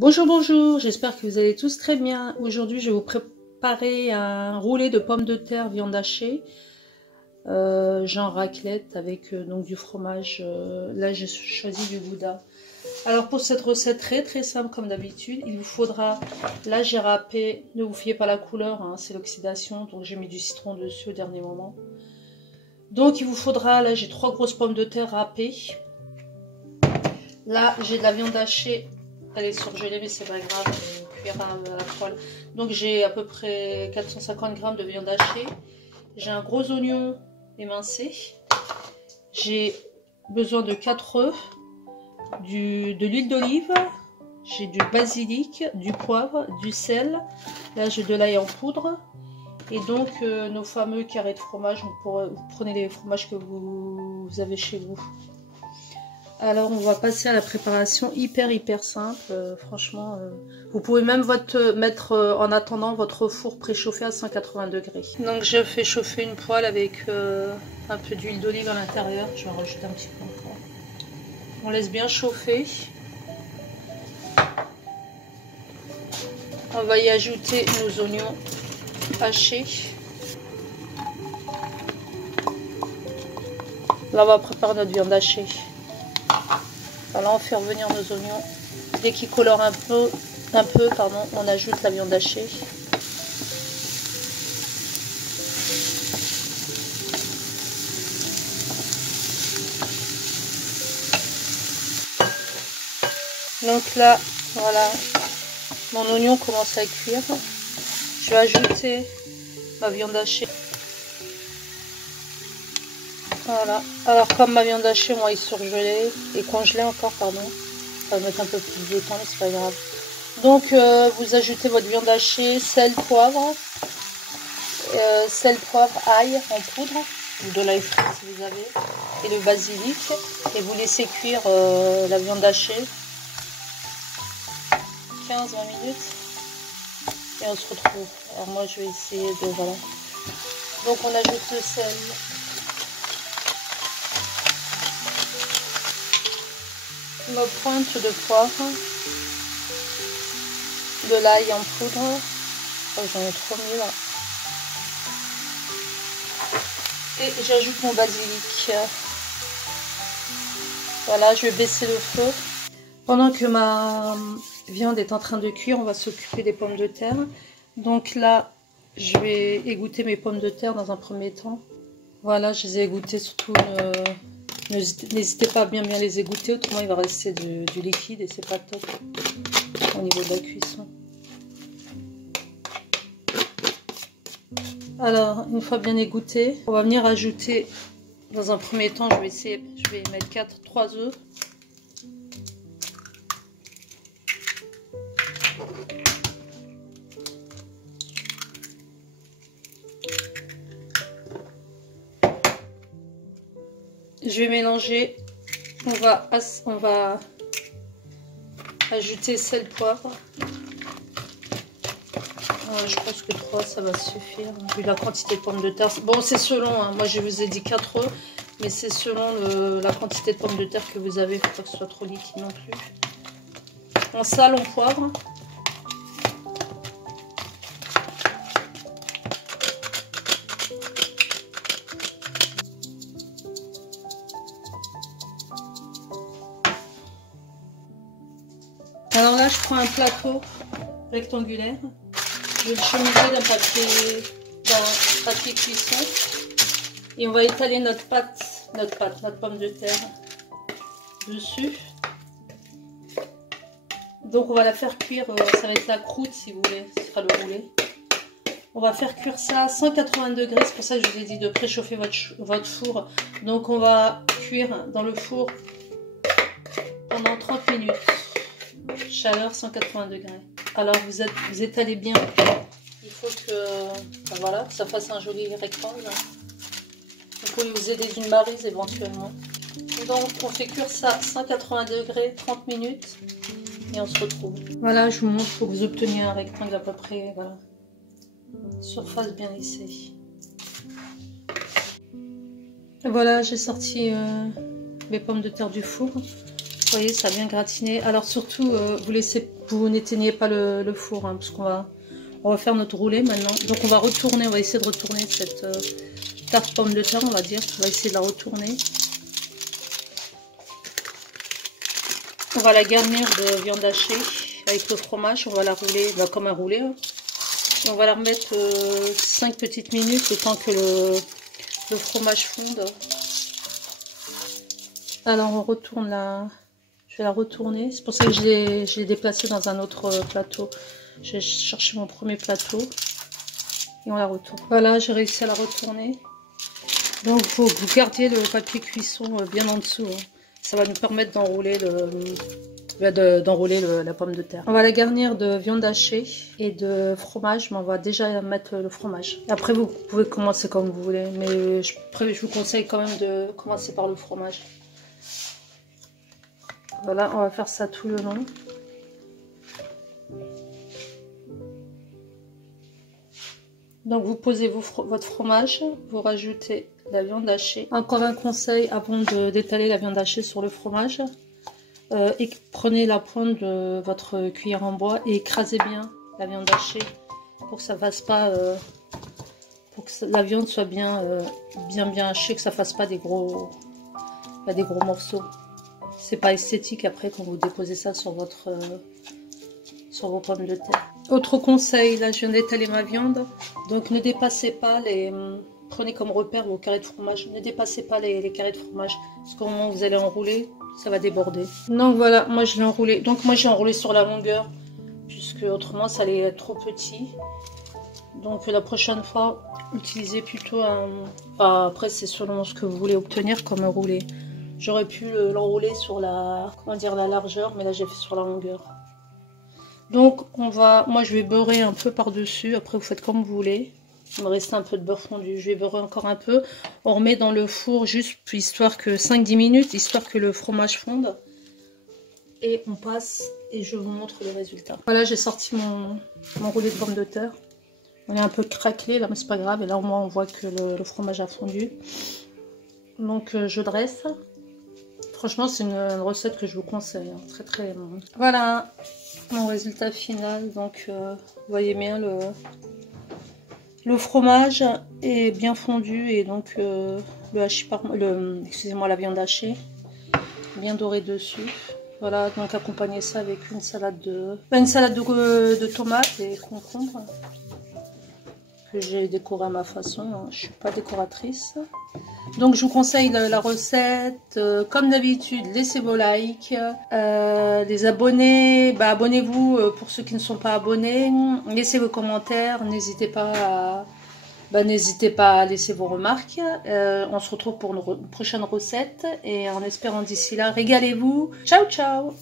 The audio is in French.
Bonjour, bonjour, j'espère que vous allez tous très bien. Aujourd'hui, je vais vous préparer un roulé de pommes de terre viande hachée, genre raclette avec donc du fromage. Là, j'ai choisi du Gouda. Alors pour cette recette très simple comme d'habitude, il vous faudra, là j'ai râpé, ne vous fiez pas à la couleur, hein, c'est l'oxydation, donc j'ai mis du citron dessus au dernier moment. Donc il vous faudra, là j'ai 3 grosses pommes de terre râpées. Là j'ai de la viande hachée. Elle est surgelée, mais c'est pas grave, on cuira à la poêle. Donc j'ai à peu près 450 g de viande hachée. J'ai un gros oignon émincé. J'ai besoin de 4 œufs, de l'huile d'olive. J'ai du basilic, du poivre, du sel. Là j'ai de l'ail en poudre. Et donc nos fameux carrés de fromage. Vous prenez les fromages que vous avez chez vous. Alors on va passer à la préparation hyper simple, franchement. Vous pouvez même mettre en attendant votre four préchauffé à 180 degrés. Donc je fais chauffer une poêle avec un peu d'huile d'olive à l'intérieur. Je vais en rajouter un petit peu encore. On laisse bien chauffer. On va y ajouter nos oignons hachés. Là on va préparer notre viande hachée. Alors on fait revenir nos oignons. Dès qu'ils colorent un peu, on ajoute la viande hachée. Donc là, voilà, mon oignon commence à cuire. Je vais ajouter ma viande hachée. Voilà. Alors comme ma viande hachée, on va y surgeler et congeler encore, pardon. Ça va mettre un peu plus de temps, mais c'est pas grave. Donc vous ajoutez votre viande hachée, sel, poivre, ail en poudre, ou de l'ail frais si vous avez, et le basilic, et vous laissez cuire la viande hachée 15-20 minutes, et on se retrouve. Alors moi je vais essayer de, voilà. Donc on ajoute le sel. Une pointe de poivre, de l'ail en poudre, oh, j'en ai trop mis là, et j'ajoute mon basilic. Voilà, je vais baisser le feu. Pendant que ma viande est en train de cuire, on va s'occuper des pommes de terre. Donc là, je vais égoutter mes pommes de terre dans un premier temps. Voilà, je les ai égouttées, surtout n'hésitez pas à bien les égoutter, autrement il va rester du liquide et c'est pas top au niveau de la cuisson. Alors, une fois bien égoutté, on va venir ajouter, dans un premier temps, je vais mettre 3 œufs. Je vais mélanger, on va ajouter sel, poivre. Je pense que 3 ça va suffire, vu la quantité de pommes de terre. Bon, c'est selon, hein. Moi je vous ai dit 4 œufs, mais c'est selon la quantité de pommes de terre que vous avez. Il ne faut pas que ce soit trop liquide non plus. On sale, on poivre. Alors là, je prends un plateau rectangulaire. Je vais le chemiser d'un papier cuisson. Et on va étaler notre pomme de terre dessus. Donc on va la faire cuire, ça va être la croûte si vous voulez, ce sera le roulé. On va faire cuire ça à 180 degrés, c'est pour ça que je vous ai dit de préchauffer votre four. Donc on va cuire dans le four pendant 30 minutes. Chaleur 180 degrés. Alors vous étalez bien. Il faut que voilà, ça fasse un joli rectangle. Vous pouvez vous aider d'une maryse éventuellement. Donc on fait cuire ça à 180 degrés 30 minutes et on se retrouve. Voilà, je vous montre pour que vous obteniez un rectangle à peu près, voilà. Surface bien lissée. Voilà, j'ai sorti mes pommes de terre du four. Vous voyez, ça a bien gratiné. Alors surtout, vous n'éteignez pas le four, hein, parce on va faire notre roulé maintenant. Donc on va essayer de retourner cette tarte pomme de terre, on va dire. On va essayer de la retourner. On va la garnir de viande hachée avec le fromage. On va la rouler comme un roulé. Hein. On va la remettre 5 petites minutes, le temps que le fromage fonde. Alors on retourne la... Je vais la retourner. C'est pour ça que je l'ai déplacée dans un autre plateau. J'ai cherché mon premier plateau. Et on la retourne. Voilà, j'ai réussi à la retourner. Donc il faut que vous gardiez le papier cuisson bien en dessous. Hein. Ça va nous permettre d'enrouler la pomme de terre. On va la garnir de viande hachée et de fromage, mais on va déjà mettre le fromage. Après, vous pouvez commencer comme vous voulez, mais je vous conseille quand même de commencer par le fromage. Voilà, on va faire ça tout le long. Donc vous posez votre fromage, vous rajoutez la viande hachée. Encore un conseil avant d'étaler la viande hachée sur le fromage. Et prenez la pointe de votre cuillère en bois et écrasez bien la viande hachée pour que ça fasse pas, pour que la viande soit bien hachée, que ça fasse pas des gros morceaux. C'est pas esthétique après quand vous déposez ça sur vos pommes de terre. Autre conseil, là je viens d'étaler ma viande, donc ne dépassez pas prenez comme repère vos carrés de fromage, ne dépassez pas les carrés de fromage, parce qu'au moment où vous allez enrouler, ça va déborder. Donc voilà, moi je l'ai enroulé, j'ai enroulé sur la longueur, puisque autrement ça allait être trop petit. Donc la prochaine fois, utilisez plutôt après c'est selon ce que vous voulez obtenir comme roulé. J'aurais pu l'enrouler sur la largeur, mais là j'ai fait sur la longueur. Donc moi je vais beurrer un peu par dessus, après vous faites comme vous voulez. Il me reste un peu de beurre fondu, je vais beurrer encore un peu. On remet dans le four juste histoire que 5-10 minutes, histoire que le fromage fonde. Et on passe et je vous montre le résultat. Voilà, j'ai sorti mon roulé de pommes de terre. On est un peu craquelé là, mais c'est pas grave. Et là au moins on voit que le fromage a fondu. Donc je dresse. Franchement, c'est une recette que je vous conseille, hein. Très très bon. Voilà mon résultat final. Donc, vous voyez bien le fromage est bien fondu et donc excusez-moi, la viande hachée bien dorée dessus. Voilà, donc accompagner ça avec une salade de tomates et concombres que j'ai décoré à ma façon. Hein. Je suis pas décoratrice. Donc je vous conseille la recette. Comme d'habitude, laissez vos likes. Les abonnés, abonnez-vous pour ceux qui ne sont pas abonnés. Laissez vos commentaires. N'hésitez pas à laisser vos remarques. On se retrouve pour une prochaine recette. Et en espérant d'ici là, régalez-vous. Ciao, ciao!